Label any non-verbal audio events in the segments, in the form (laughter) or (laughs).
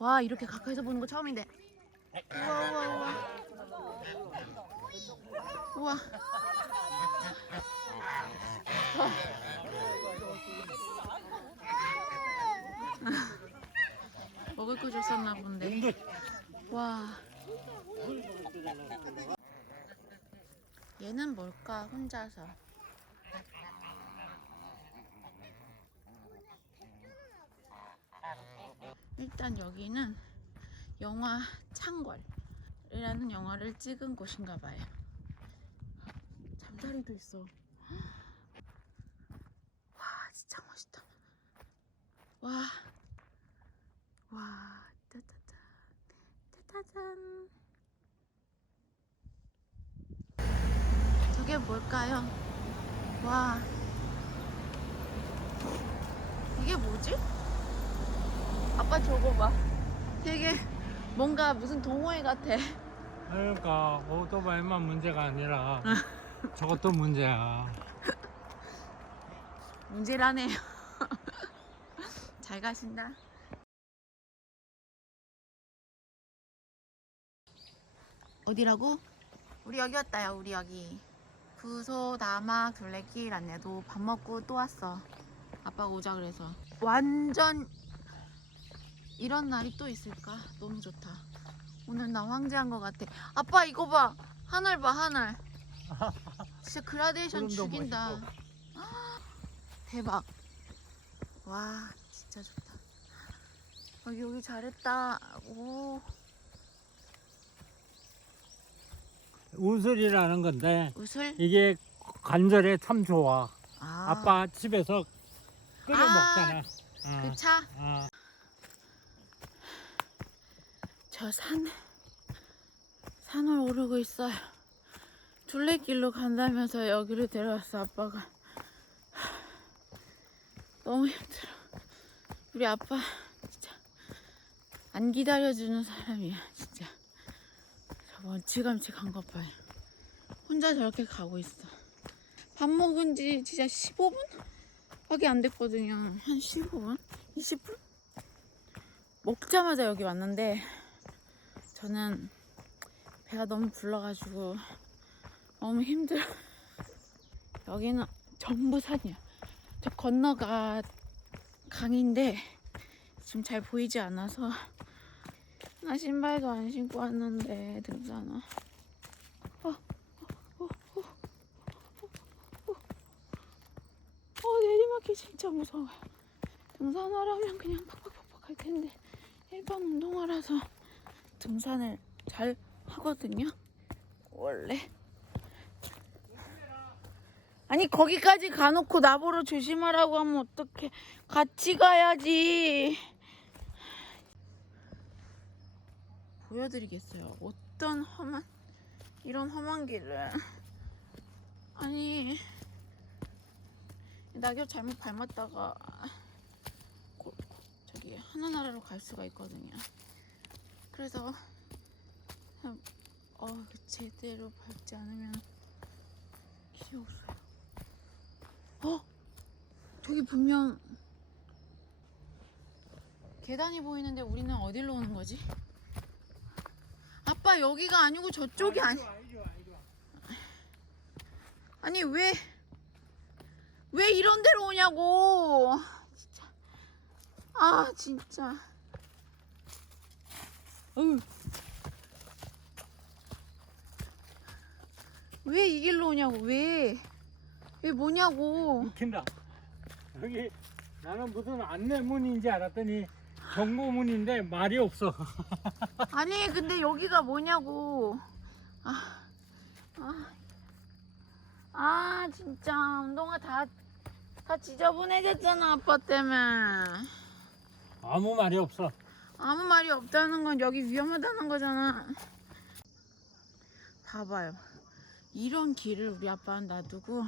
와 이렇게 가까이서 보는 거 처음인데. 우와 우와 우와. 우와. (laughs) 먹을 거 줬었나 본데. 와. 얘는 뭘까 혼자서. 일단 여기는 영화 창궐이라는 영화를 찍은 곳인가 봐요. 잠자리도 있어. 와, 진짜 멋있다. 와, 와, 짜자잔, 짜자잔. 저게 뭘까요? 와, 이게 뭐지? 아빠 저거 봐. 되게 뭔가 무슨 동호회 같아. 그러니까 오토바이만 문제가 아니라 (laughs) 저것도 문제야. 문제라네요. (laughs) 잘 가신다. 어디라고? 우리 여기 왔다요, 우리 여기. 부소 남아 둘레길 안내도 밥 먹고 또 왔어. 아빠가 오자 그래서. 완전 이런 날이 또 있을까? 너무 좋다. 오늘 나 황제한 것 같아. 아빠 이거 봐. 하늘 봐, 하늘. 진짜 그라데이션 죽인다. 대박. 와, 진짜 좋다. 여기, 여기 잘했다. 오, 우슬이라는 건데 우슬? 이게 관절에 참 좋아. 아, 아빠 집에서 끓여 아, 먹잖아. 어, 그 차? 어. 저 산, 산을 오르고 있어요. 둘레길로 간다면서 여기로 데려왔어, 아빠가. 너무 힘들어. 우리 아빠, 진짜, 안 기다려주는 사람이야, 진짜. 저 멀찌감치 간 것 봐요. 혼자 저렇게 가고 있어. 밥 먹은 지 진짜 15분? 밖에 안 됐거든요. 한 15분? 20분? 먹자마자 여기 왔는데, 저는 배가 너무 불러가지고 너무 힘들어. 여기는 전부 산이야. 저 건너가 강인데 지금 잘 보이지 않아서 나 신발도 안 신고 왔는데 등산화. 어, 어, 어, 어, 어, 어. 어, 내리막길 진짜 무서워요. 등산화라면 그냥 팍팍팍팍 할 텐데 일반 운동화라서 등산을 잘 하거든요. 원래. 아니 거기까지 가놓고 나보러 조심하라고 하면 어떡해. 같이 가야지. 보여드리겠어요. 어떤 험한 이런 험한 길을 아니 낙엽 잘못 밟았다가 저기 하늘나라로 갈 수가 있거든요. 그래서 어 제대로 밟지 않으면 길이 없어요. 어 저기 분명 계단이 보이는데 우리는 어디로 오는 거지? 아빠 여기가 아니고 저쪽이 아니 아니 왜 왜 이런 데로 오냐고 진짜 아 진짜 왜 이 길로 오냐고 왜? 왜 뭐냐고 웃긴다. 여기 나는 무슨 안내문인지 알았더니 경고문인데 말이 없어. (laughs) 아니 근데 여기가 뭐냐고 아, 아, 아 진짜 운동화 다, 다 지저분해졌잖아 아빠 때문에 아무 말이 없어. 아무 말이 없다는 건 여기 위험하다는 거잖아 봐봐요 이런 길을 우리 아빠는 놔두고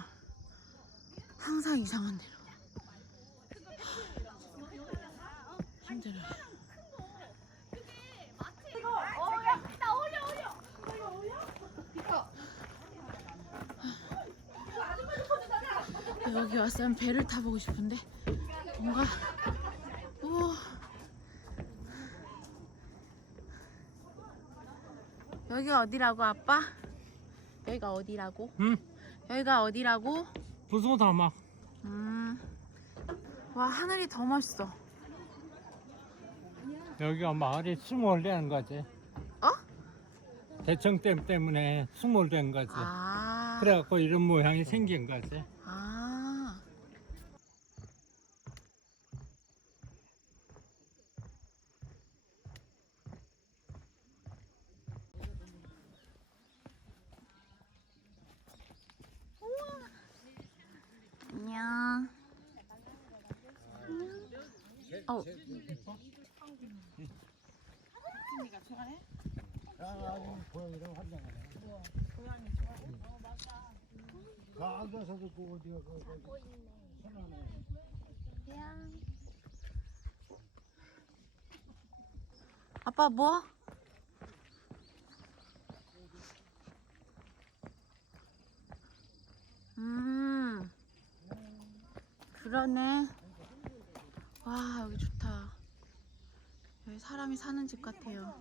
항상 이상한 데로. 힘들어요. 여기 왔으면 배를 타보고 싶은데 뭔가 오. 여기가 어디라고 아빠? 여기가 어디라고? 응? 여기가 어디라고? 부소 담아. 음. 와 하늘이 더 멋있어. 여기가 마을이 수몰된 거지. 어? 대청댐 때문에 수몰된 거지. 아. 그래갖고 이런 모양이 생긴 거지. 아. 안녕. 어. 가서도 그 어디가 그 아빠 뭐? 음, 그러네. 와, 여기 좋다. 여기 사람이 사는 집 같아요.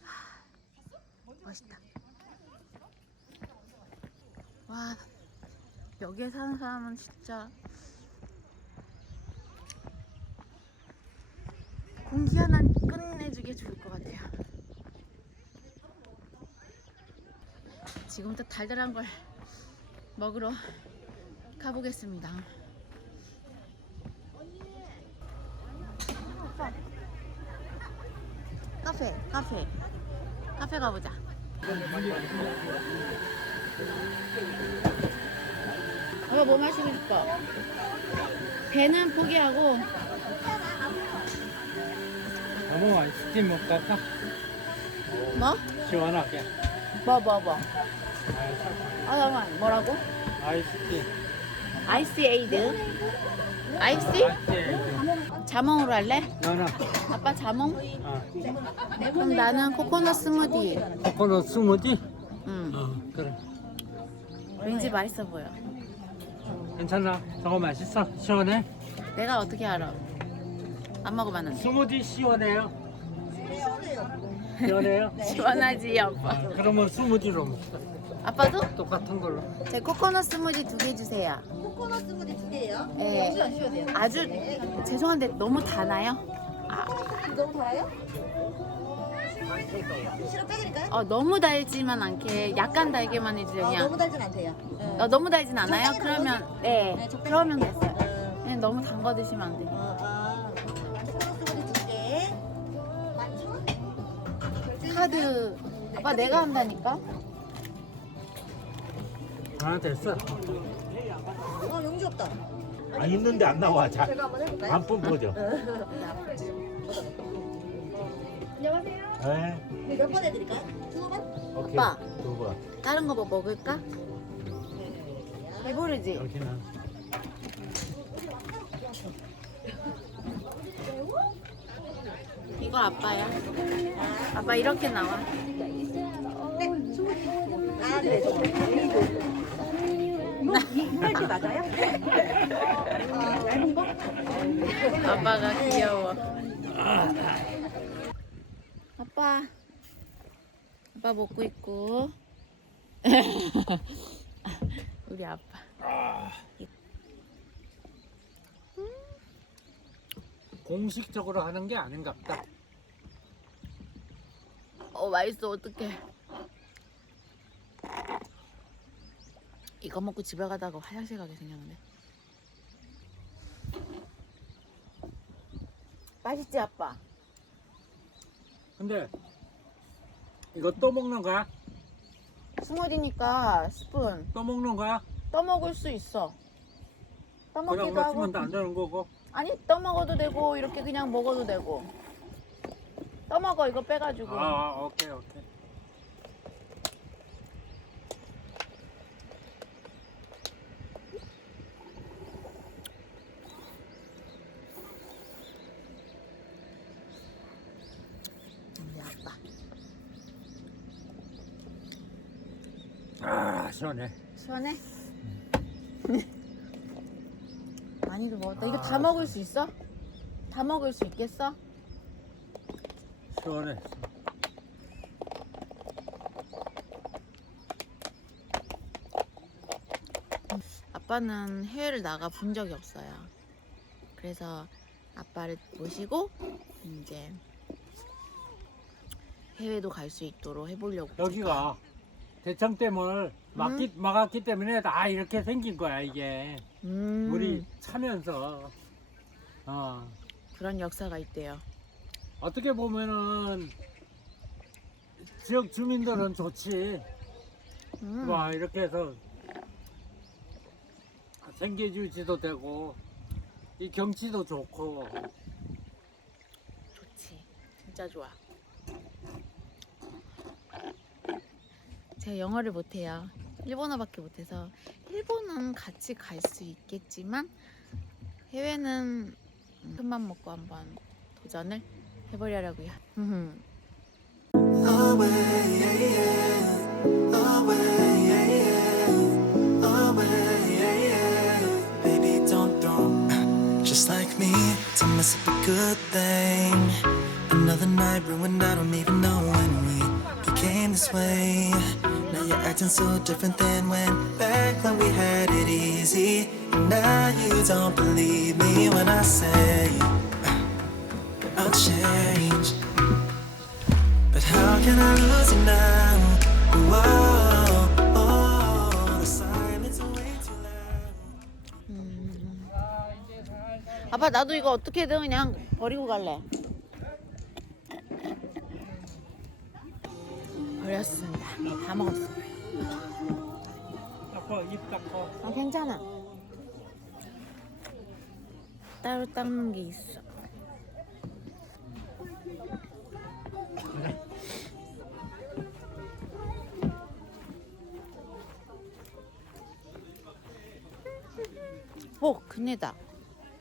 하, 멋있다. 와, 여기에 사는 사람은 진짜 공기 하나 끝내주게 좋을 것 같아요. 지금부터 달달한 걸 먹으러 가보겠습니다. 카페, 카페, 카페 가보자. 아빠 뭐 마시고 싶어? 배는 포기하고 너무 아이스크림 먹까? 뭐? 시원하게. 뭐, 뭐, 뭐? 아, 잠깐만, 뭐라고? 아이스크림. 아이스 에이드. 아이스크림. 자몽으로 할래? 아빠 자몽? 아, 그럼 나는 코코넛 스무디. 코코넛 스무디? 응. 어, 그래. 왠지 맛있어 보여. 괜찮아. 저거 맛있어? 시원해? 내가 어떻게 알아? 안 먹어봤는데. 스무디 시원해요? 시원해요? (laughs) 시원하지, 아빠. 아, 그러면 스무디로 먹자. 아빠도? 똑같은 걸로. 제 코코넛 스무디 두 개 주세요. 코코넛 스무디 두 개예요. 네. 아주 죄송한데 너무 다나요? 아, 너무 달아요? 시럽 빼드릴까요? 어, 너무 달지만 않게 약간 달게만 해주세요. 아, 그냥. 너무 달진 않대요. 네. 어, 너무 달진 않아요? 적당히 그러면 네, 네, 적당히 그러면 됐어요. 어, 그냥 너무 단 거 드시면 안 돼요. 어, 아. 코코넛 스무디 두 개. 만천? 카드 아빠 내가 한다니까? 아, 됐어. 어, 용지 없다. 아 있는데 안 나와 자 제가 한번 해볼까요? 반품 보죠 (laughs) 안녕하세요. 네 네, 몇 번 해드릴까요? 두 번? 오케이 오빠. 두 번 다른 거 뭐 먹을까? 배부르지? 여기는. 이거 아빠야. 아빠 이렇게 나와. 네, 스무디. 아, 네, 이빨티 맞아요? 아, 얇은 거? 아빠가 귀여워. 아빠. 아빠 먹고 있고. (laughs) 우리 아빠. 공식적으로 하는 게 아닌갑다. 어 맛있어 어떡해. 이거 먹고 집에 가다가 화장실 가게 생겼는데. 맛있지 아빠? 근데 이거 또 먹는 거야? 스무디니까 스푼 또 먹는 거야? 떠먹을 수 있어. 그냥 떠먹기도 하고. 먹으면 안 되는 거고. 아니 떠먹어도 되고 이렇게 그냥 먹어도 되고. 떠먹어 이거 빼가지고. 아, 오케이, 오케이. 시원해. 시원해? 음. 많이도 먹었다. 이거 아, 다 먹을 수 있어? 다 먹을 수 있겠어? 시원해. 아빠는 해외를 나가 본 적이 없어요. 그래서 아빠를 모시고 이제 해외도 갈 수 있도록 해보려고. 여기가 대청댐을 막기, 막았기 때문에 다 이렇게 생긴 거야 이게. 음, 물이 차면서. 어, 그런 역사가 있대요. 어떻게 보면은 지역 주민들은 좋지. 음, 와 이렇게 해서 생계유지도 되고 이 경치도 좋고. 좋지. 진짜 좋아. 제가 영어를 못해요. 일본어밖에 못해서 일본은 같이 갈 수 있겠지만 해외는 음, 큰맘 먹고 한번 도전을 해보려고요. Another night ruined. I don't even know when we became this way. Now you're acting so different than when back when we had it easy. And now you don't believe me when I say I'll change. But how can I lose you now? Whoa, oh, the silence is way too loud. 음. 아빠 나도 이거 어떻게든 그냥 버리고 갈래. 버렸습니다. 다 먹었어. 닦어 입 닦어 아 괜찮아. 따로 닦는 게 있어. 오, 그네다.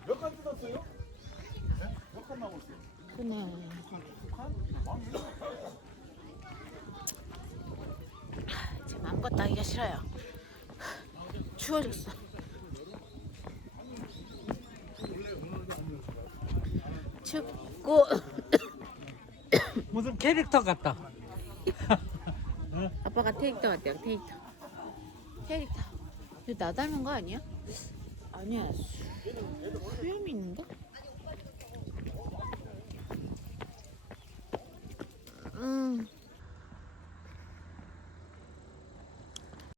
몇칸 뜯었어요? 몇칸 남았어요? 그네. 지금 아무것도 하기가 싫어요. 추워졌어. 춥고 무슨 캐릭터 같다 (laughs) 아빠가 캐릭터 같대요 캐릭터 캐릭터 이거 나 닮은 거 아니야? 아니야 수- 수염이 있는데?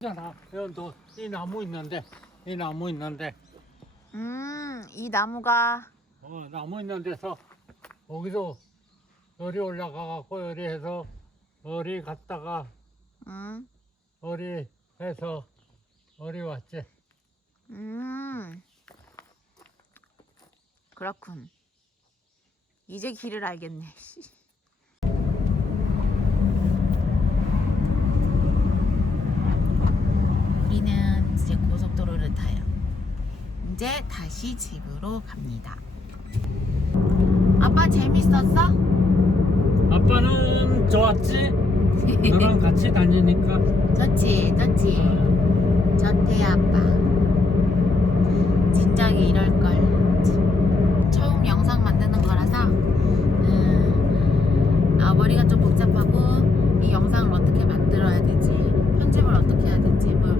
있잖아 여기 이 나무 있는데 이 나무 있는데. 음, 이 나무가. 어, 나무 있는 데서 거기서 열이 올라가갖고 열이 해서 열이 갔다가 음, 열이 해서 열이 왔지. 음. 그렇군. 이제 길을 알겠네. 씨. (laughs) 우리는 이제 타요. 이제 다시 집으로 갑니다. 아빠 재밌었어? 아빠는 좋았지? 너랑 같이 다니니까. 좋지 좋지. 좋대 아빠. 진작에 이럴 걸. 처음 영상 만드는 거라서 음, 아 머리가 좀 복잡하고 이 영상을 어떻게 만들어야 되지 편집을 어떻게 해야 되지 뭐